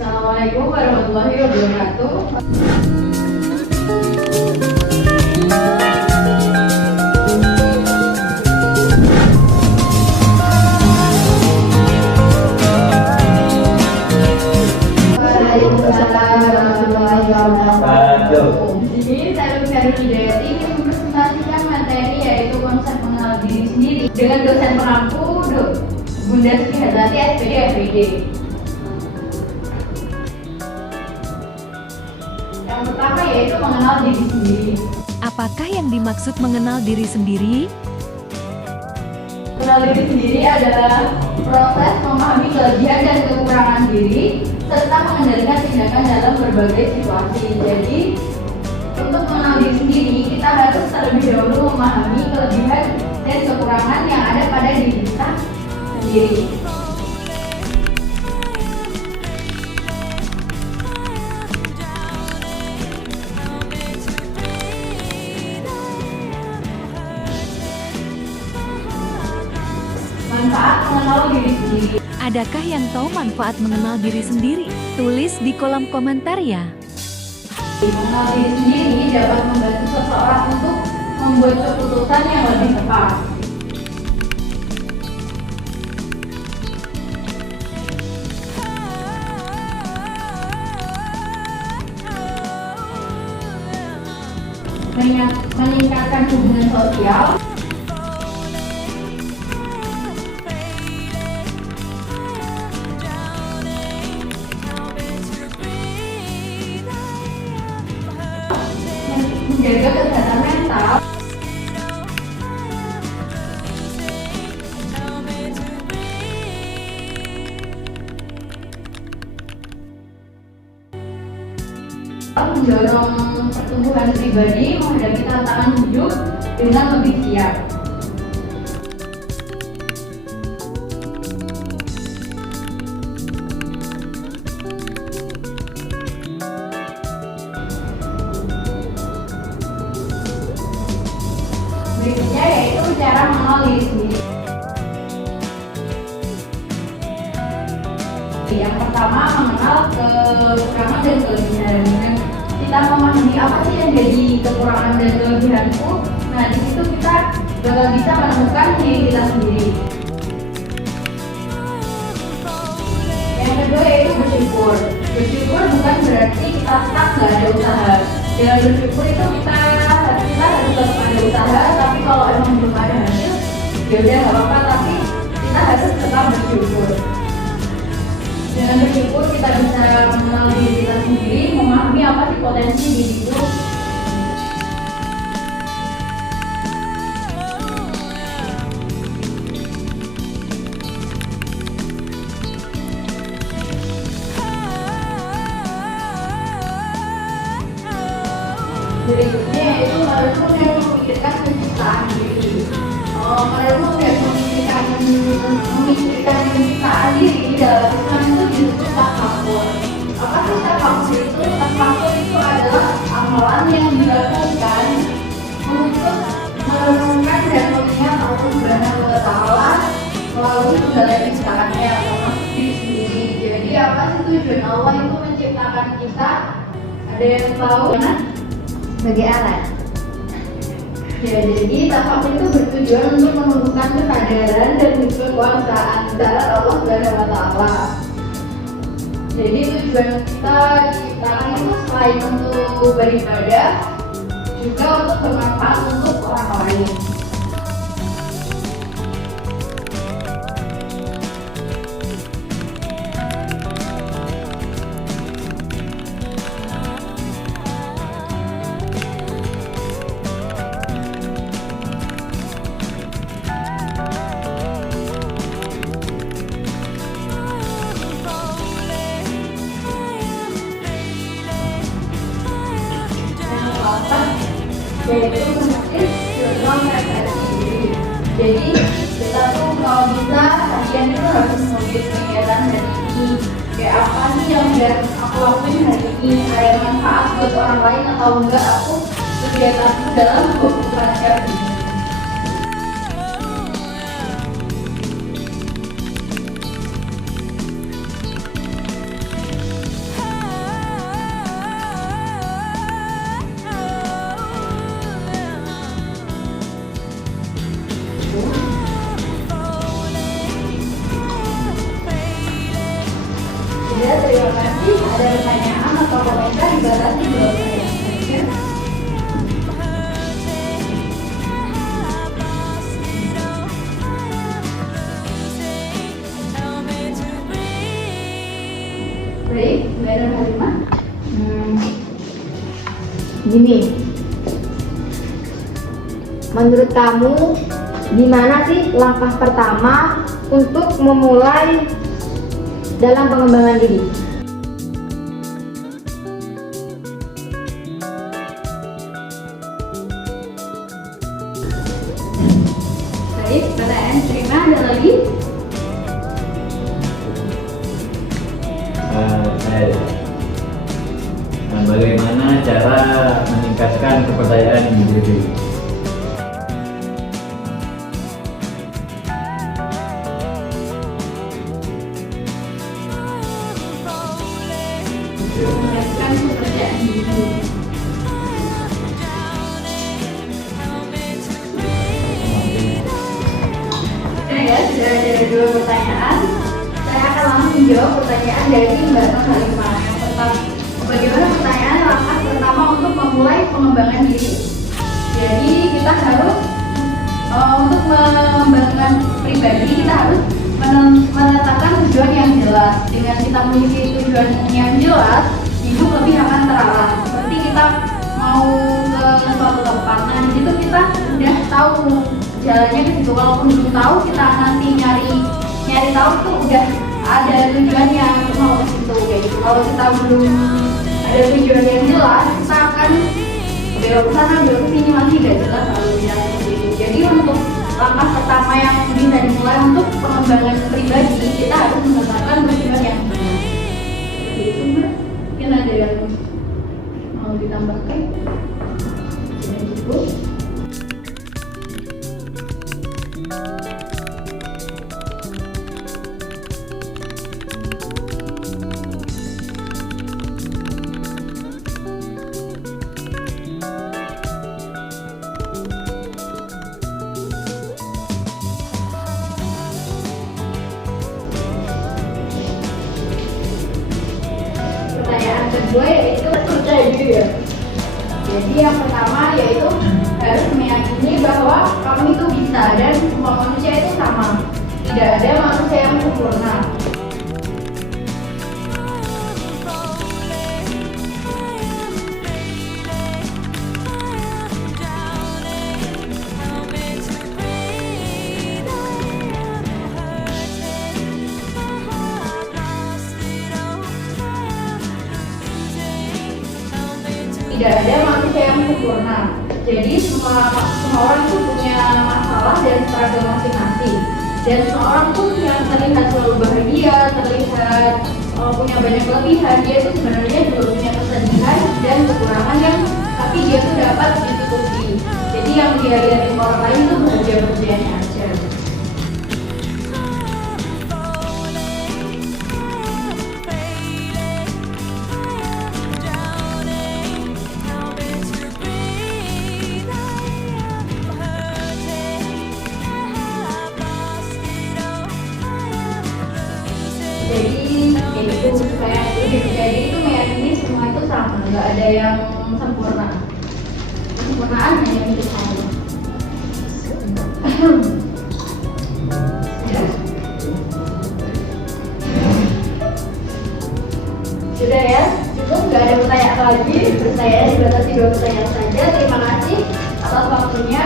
Assalamualaikum warahmatullahi wabarakatuh. Waalaikumsalam warahmatullahi wabarakatuh. Jadi saya Luciana Hidayati ingin mempresentasikan materi yaitu konsep mengenal diri sendiri dengan dosen pengampu Bunda Sri Hazati SPD FPD. Yang pertama yaitu mengenal diri sendiri. Apakah yang dimaksud mengenal diri sendiri? Mengenal diri sendiri adalah proses memahami kelebihan dan kekurangan diri serta mengendalikan tindakan dalam berbagai situasi. Jadi, untuk mengenal diri sendiri, kita harus terlebih dahulu memahami kelebihan dan kekurangan yang ada pada diri kita sendiri. Manfaat mengenal diri sendiri. Adakah yang tahu manfaat mengenal diri sendiri? Tulis di kolom komentar ya. Mengenal diri sendiri dapat membantu seseorang untuk membuat keputusan yang lebih tepat. Meningkatkan hubungan sosial. Menjaga kesehatan mental. Mendorong pertumbuhan pribadi menghadapi tantangan hidup dengan lebih siap. Berikutnya yaitu cara mengenal diri sendiri. Yang pertama, mengenal kekurangan dan kelebihan. Dengan kita memahami apa sih yang jadi kekurangan dan kelebihanku, nah di situ kita bakal bisa menemukan diri kita sendiri. Yang kedua yaitu bersyukur. Bersyukur bukan berarti kita stuck nggak ada usaha. Dengan bersyukur itu kita harus tetap ada usaha, tapi kalau emang belum ada hasil, ya udah nggak apa-apa, tapi kita harus tetap bersyukur. Dengan bersyukur kita bisa mengenal diri kita sendiri, memahami apa sih potensi diri itu. Berikutnya yaitu merenung dan memikirkan penciptaan diri. Merenung dan memikirkan penciptaan diri dalam Islam itu disebut tafakur. Apa sih tafakur itu? Tafakur itu adalah amalan yang dilakukan untuk merenungkan dan melihat Allah Subhanahu wa Ta'ala melalui segala ciptaannya, termasuk diri sendiri. Jadi apa sih tujuan Allah itu menciptakan kita? Ada yang tahu? Sebagai alat. Ya, jadi tafakur itu bertujuan untuk menumbuhkan kesadaran dan kekuasaan dari Allah Subhanahu wa Ta'ala. Jadi tujuan kita diciptakan itu selain untuk beribadah, juga untuk bermanfaat untuk orang lain. Yaitu menulis jurnal refleksi diri. Jadi kita tuh kalau bisa harian itu harus menulis kegiatan hari ini. Kayak apa sih yang udah aku lakuin hari ini? Ada manfaat buat orang lain atau enggak? Aku kegiatanku dalam 24 jam ini. Ya, terima kasih. Ada pertanyaan atau komentar dibatasi 2 pertanyaan saja. Baik, Mbak Nur Halimah. Gini, menurut kamu gimana sih langkah pertama untuk memulai dalam pengembangan diri? Baik, pertanyaan terima. Ada lagi? Bagaimana cara meningkatkan kepercayaan diri? Meningkatkan kepercayaan diri. Oke ya, sudah ada 2 pertanyaan. Saya akan langsung jawab pertanyaan dari Mbak Nur Halimah. Yang pertama, bagaimana pertanyaan langkah pertama untuk memulai pengembangan diri? Jadi kita harus untuk mengembangkan pribadi kita harus menetapkan tujuan yang jelas. Dengan kita memiliki tujuan yang jelas, hidup lebih akan terarah. Seperti kita mau ke suatu tempat, nah di situ kita udah tahu jalannya ke situ. Walaupun belum tahu, kita nanti nyari tahu tuh udah ada tujuannya untuk mau ke situ kayak gitu. Kalau kita belum ada tujuan yang jelas, kita akan belok ke sana, belok ke sini, masih gak jelas alurnya seperti itu. Jadi untuk langkah pertama yang bisa dimulai untuk pengembangan pribadi, kita harus menetapkan tujuan yang jelas. Seperti itu, Mbak. Mungkin ada yang mau ditambahkan? Sudah cukup. Pertanyaan kedua yaitu percaya diri ya. Jadi yang pertama yaitu harus meyakini bahwa kamu itu bisa dan semua manusia itu sama. Tidak ada manusia yang sempurna. Tidak ada manusia yang sempurna. Jadi semua orang itu punya masalah dan struggle masing-masing. Dan semua orang tuh yang terlihat selalu bahagia, terlihat punya banyak kelebihan, dia itu sebenarnya juga punya kesedihan dan kekurangan yang tapi dia tuh dapat ditutupi. Jadi yang dia lihatin orang lain tuh bahagia-bahagianya aja. Jadi itu meyakini semua itu sama, nggak ada yang sempurna. Kesempurnaan hanya milik Allah. Sudah ya, cukup, nggak ada pertanyaan lagi. Saya dibatasi 2 pertanyaan saja. Terima kasih atas waktunya.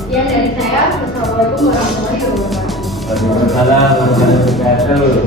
Sekian dari saya. Wassalamualaikum warahmatullahi wabarakatuh. Waalaikumsalam warahmatullahi wabarakatuh.